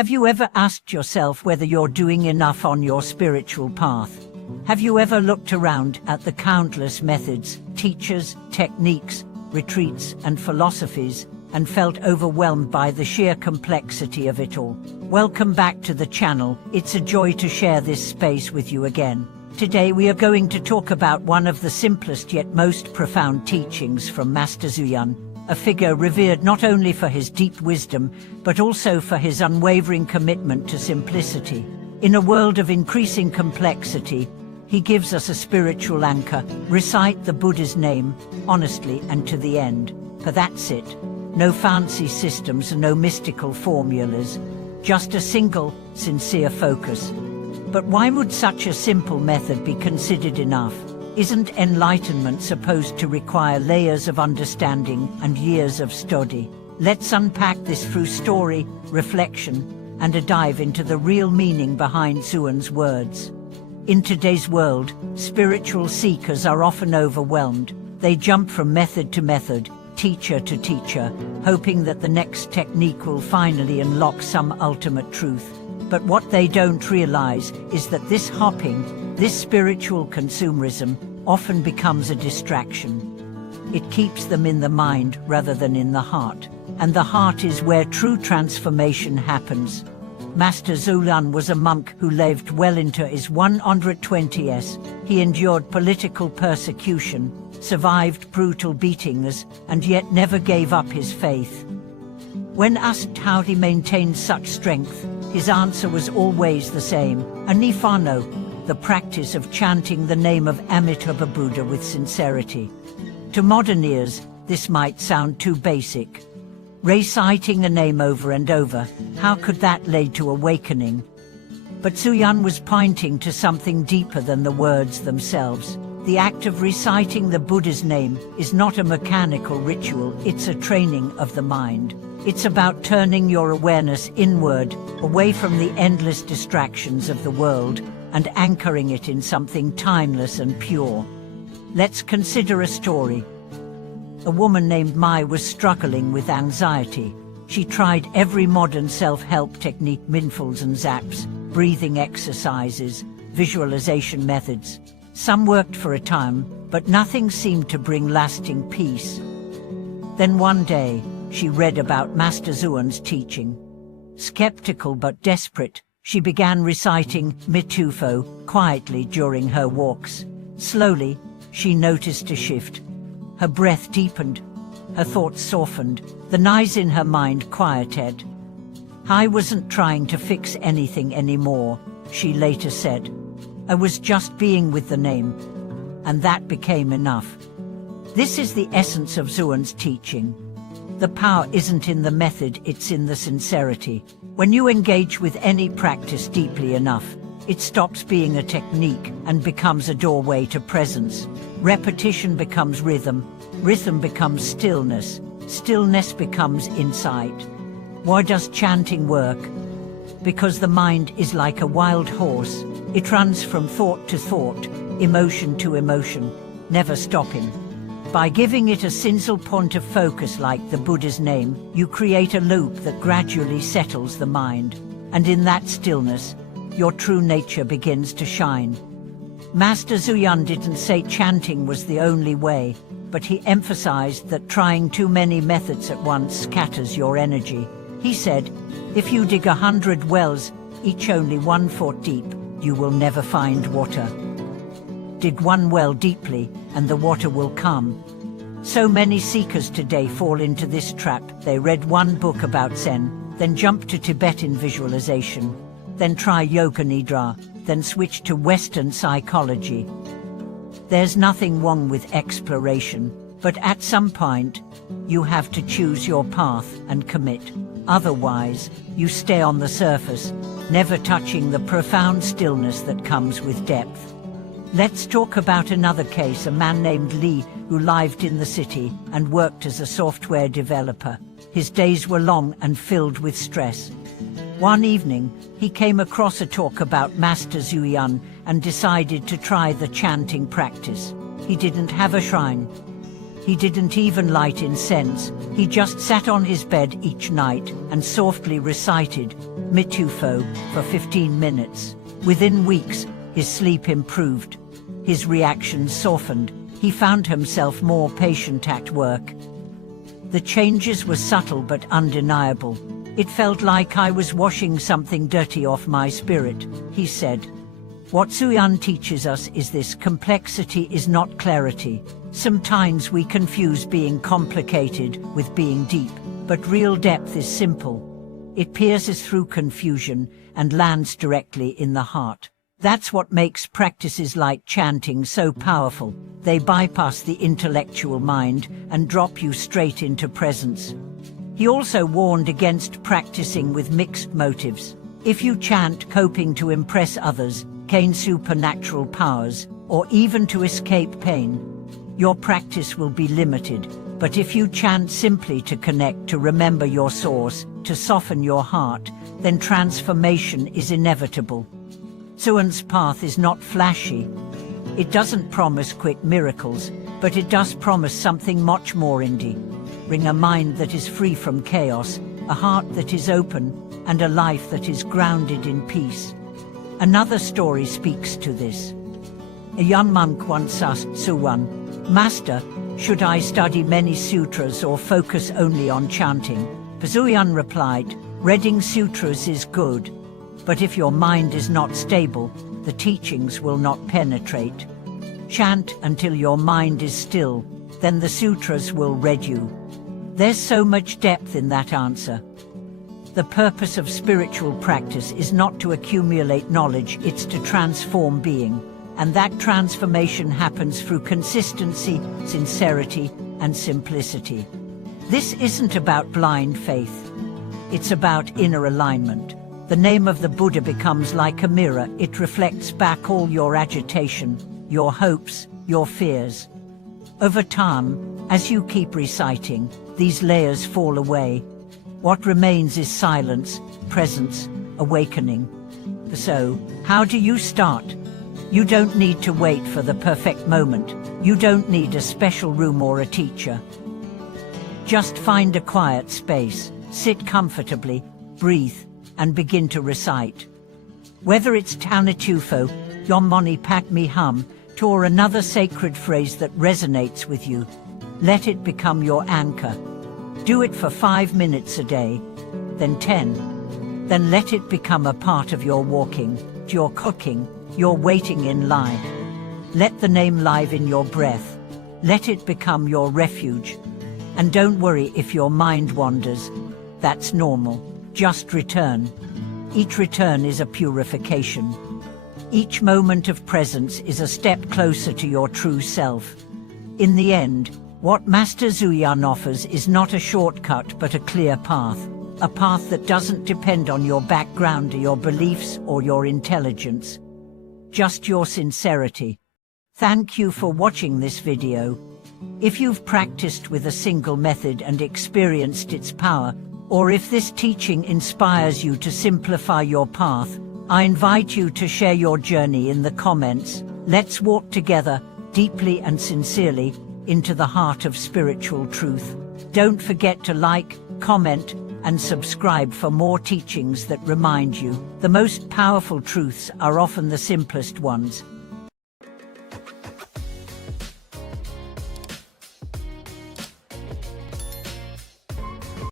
Have you ever asked yourself whether you're doing enough on your spiritual path? Have you ever looked around at the countless methods, teachers, techniques, retreats, and philosophies, and felt overwhelmed by the sheer complexity of it all? Welcome back to the channel. It's a joy to share this space with you again. Today we are going to talk about one of the simplest yet most profound teachings from Master Xuyun, a figure revered not only for his deep wisdom, but also for his unwavering commitment to simplicity. In a world of increasing complexity, he gives us a spiritual anchor. Recite the Buddha's name, honestly and to the end. For that's it. No fancy systems and no mystical formulas. Just a single, sincere focus. But why would such a simple method be considered enough? Isn't enlightenment supposed to require layers of understanding and years of study? Let's unpack this through story, reflection, and a dive into the real meaning behind Xuyun's words. In today's world, spiritual seekers are often overwhelmed. They jump from method to method, teacher to teacher, hoping that the next technique will finally unlock some ultimate truth. But what they don't realize is that this hopping, this spiritual consumerism, often becomes a distraction. It keeps them in the mind rather than in the heart. And the heart is where true transformation happens. Master Xuyun was a monk who lived well into his 120s. He endured political persecution, survived brutal beatings, and yet never gave up his faith. When asked how he maintained such strength, his answer was always the same: Anifano, the practice of chanting the name of Amitabha Buddha with sincerity. To modern ears, this might sound too basic. Reciting a name over and over, how could that lead to awakening? But Xuyun was pointing to something deeper than the words themselves. The act of reciting the Buddha's name is not a mechanical ritual, it's a training of the mind. It's about turning your awareness inward, away from the endless distractions of the world, and anchoring it in something timeless and pure. Let's consider a story. A woman named Mai was struggling with anxiety. She tried every modern self-help technique, mindfulness and zaps, breathing exercises, visualization methods. Some worked for a time, but nothing seemed to bring lasting peace. Then one day, she read about Master Xuyun's teaching. Skeptical but desperate, she began reciting Mitufo quietly during her walks. Slowly, she noticed a shift. Her breath deepened, her thoughts softened, the noise in her mind quieted. I wasn't trying to fix anything anymore, she later said. I was just being with the name, and that became enough. This is the essence of Xuyun's teaching. The power isn't in the method, it's in the sincerity. When you engage with any practice deeply enough, it stops being a technique and becomes a doorway to presence. Repetition becomes rhythm, rhythm becomes stillness, stillness becomes insight. Why does chanting work? Because the mind is like a wild horse. It runs from thought to thought, emotion to emotion, never stopping. By giving it a single point of focus like the Buddha's name, you create a loop that gradually settles the mind. And in that stillness, your true nature begins to shine. Master Xuyun didn't say chanting was the only way, but he emphasized that trying too many methods at once scatters your energy. He said, if you dig 100 wells, each only 1 foot deep, you will never find water. Dig one well deeply, and the water will come. So many seekers today fall into this trap. They read one book about Zen, then jump to Tibetan visualization, then try Yoga Nidra, then switch to Western psychology. There's nothing wrong with exploration, but at some point, you have to choose your path and commit. Otherwise, you stay on the surface, never touching the profound stillness that comes with depth. Let's talk about another case, a man named Lee who lived in the city and worked as a software developer. His days were long and filled with stress. One evening, he came across a talk about Master Xuyun and decided to try the chanting practice. He didn't have a shrine, He didn't even light incense. He just sat on his bed each night and softly recited Mitufo for 15 minutes. Within weeks, his sleep improved. His reactions softened. He found himself more patient at work. The changes were subtle but undeniable. It felt like I was washing something dirty off my spirit, he said. What Xuyun teaches us is this: complexity is not clarity. Sometimes we confuse being complicated with being deep, but real depth is simple. It pierces through confusion and lands directly in the heart. That's what makes practices like chanting so powerful. They bypass the intellectual mind and drop you straight into presence. He also warned against practicing with mixed motives. If you chant hoping to impress others, gain supernatural powers, or even to escape pain, your practice will be limited. But if you chant simply to connect, to remember your source, to soften your heart, then transformation is inevitable. Xuyun's path is not flashy. It doesn't promise quick miracles, but it does promise something much more indie. Bring a mind that is free from chaos, a heart that is open, and a life that is grounded in peace. Another story speaks to this. A young monk once asked Xuyun, "Master, should I study many sutras or focus only on chanting?" Xuyun replied, "Reading sutras is good, but if your mind is not stable, the teachings will not penetrate. Chant until your mind is still, then the sutras will read you." There's so much depth in that answer. The purpose of spiritual practice is not to accumulate knowledge, it's to transform being. And that transformation happens through consistency, sincerity, and simplicity. This isn't about blind faith. It's about inner alignment. The name of the Buddha becomes like a mirror. It reflects back all your agitation, your hopes, your fears. Over time, as you keep reciting, these layers fall away. What remains is silence, presence, awakening. So, how do you start? You don't need to wait for the perfect moment. You don't need a special room or a teacher. Just find a quiet space, sit comfortably, breathe, and begin to recite. Whether it's Tanitufo, Yommoni Pakmi Hum, or another sacred phrase that resonates with you, let it become your anchor. Do it for 5 minutes a day, then 10. Then let it become a part of your walking, your cooking, your waiting in line. Let the name live in your breath. Let it become your refuge. And don't worry if your mind wanders. That's normal. Just return. Each return is a purification. Each moment of presence is a step closer to your true self. In the end, what Master Xuyun offers is not a shortcut but a clear path. A path that doesn't depend on your background or your beliefs or your intelligence. Just your sincerity. Thank you for watching this video. If you've practiced with a single method and experienced its power, or if this teaching inspires you to simplify your path, I invite you to share your journey in the comments. Let's walk together, deeply and sincerely, into the heart of spiritual truth. Don't forget to like, comment, and subscribe for more teachings that remind you the most powerful truths are often the simplest ones.